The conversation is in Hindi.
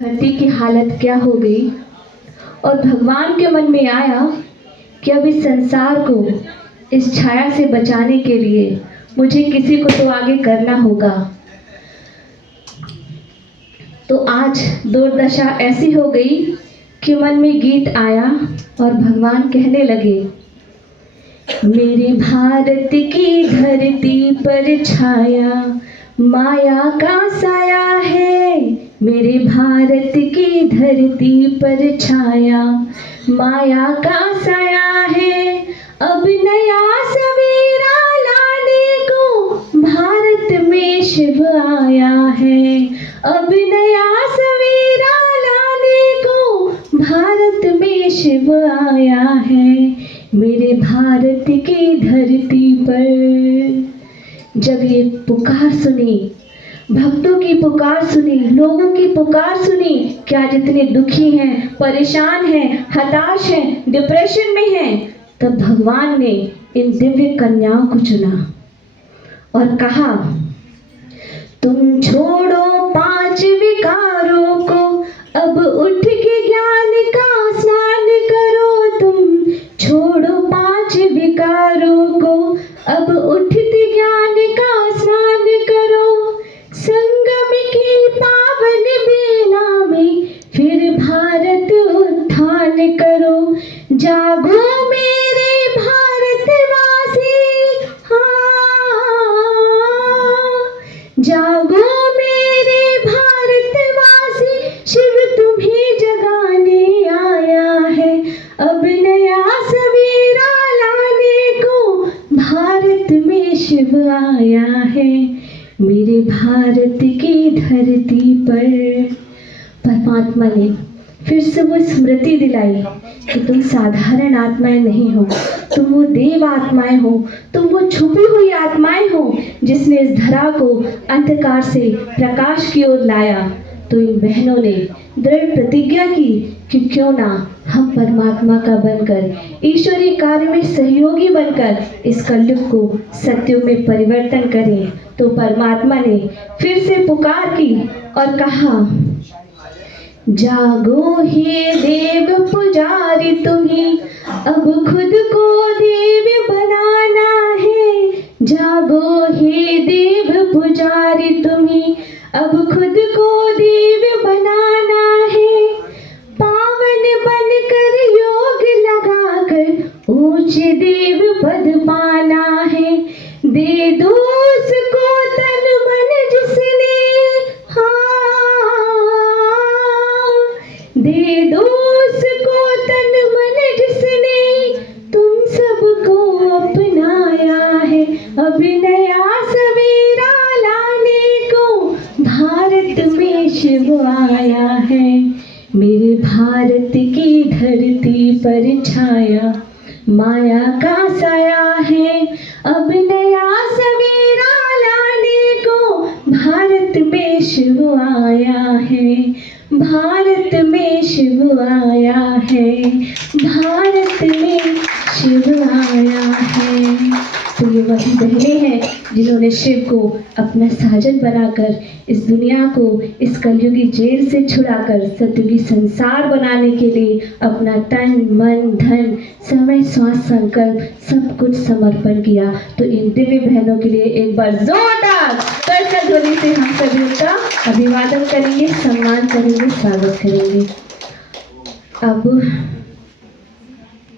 धरती की हालत क्या हो गई और भगवान के मन में आया कि अब इस संसार को इस छाया से बचाने के लिए मुझे किसी को तो आगे करना होगा। तो आज दुर्दशा ऐसी हो गई कि मन में गीत आया और भगवान कहने लगे, मेरे भारत की धरती पर छाया माया का साया है। मेरे भारत की धरती पर छाया माया का साया है। अब नया सवेरा लाने को भारत में शिव आया है। अब नया सवेरा लाने को भारत में शिव आया है। मेरे भारत की धरती पर जब ये पुकार सुनी, भक्तों की पुकार सुनी, लोगों की पुकार सुनी, क्या जितने दुखी हैं, परेशान हैं, हताश हैं, डिप्रेशन में हैं, तब भगवान ने इन दिव्य कन्याओं को चुना और कहा, तुम छोड़ो 5 विकारों को, अब उठ के ज्ञान का स्नान करो। तुम छोड़ो 5 विकारों को, अब उठते ज्ञान का स्नान करो। संगम की पावन बेला में फिर भारत उत्थान करो। जागो मेरे भारतवासी, हाँ जागो मेरे भारतवासी, शिव तुम्हें जगाने आया है। अब नया सवेरा लाने को भारत में शिव आया है। मेरे भारत की धरती पर परमात्मा ने फिर से वो स्मृति दिलाई कि तुम साधारण आत्माएं नहीं हो, तुम वो देव आत्माएं हो, तुम वो छुपी हुई आत्माएं हो जिसने इस धरा को अंधकार से प्रकाश की ओर लाया। तो इन बहनों ने दृढ़ प्रतिज्ञा की कि क्यों ना हम परमात्मा का बनकर, ईश्वरीय कार्य में सहयोगी बनकर इस कलयुग को सत्युग में परिवर्तन करें। तो परमात्मा ने फिर से पुकार की और कहा, जागो हे देव पुजारी तुम्हें, अब खुद को देव बनाना है। जागो हे देव पुजारी तुम्हें, अब खुद को देव बनाना है। पावन बनकर योग लगाकर ऊंचे देव पद पाना है। दे दो उसको तन मन जिसने, दे दो उसको तन मन जिसने तुम सबको अपनाया है। अब नया सवेरा लाने को भारत में शिव आया है। मेरे भारत की धरती पर छाया माया का साया है। अब नया सवेरा लाने को भारत में शिव आया है। भारत में शिव आया है। भारत में शिव आया है। तो ये वही बहनें हैं जिन्होंने शिव को अपना साजन बनाकर इस दुनिया को इस कलयुगी जेल से छुड़ाकर सतयुगी संसार बनाने के लिए अपना तन मन धन समय श्वास संकल्प सब कुछ समर्पण किया। तो इन दिव्य बहनों के लिए एक बार जोरदार करताल ध्वनि से हम सभी उनका अभिवादन करेंगे, सम्मान करेंगे, स्वागत करेंगे। अब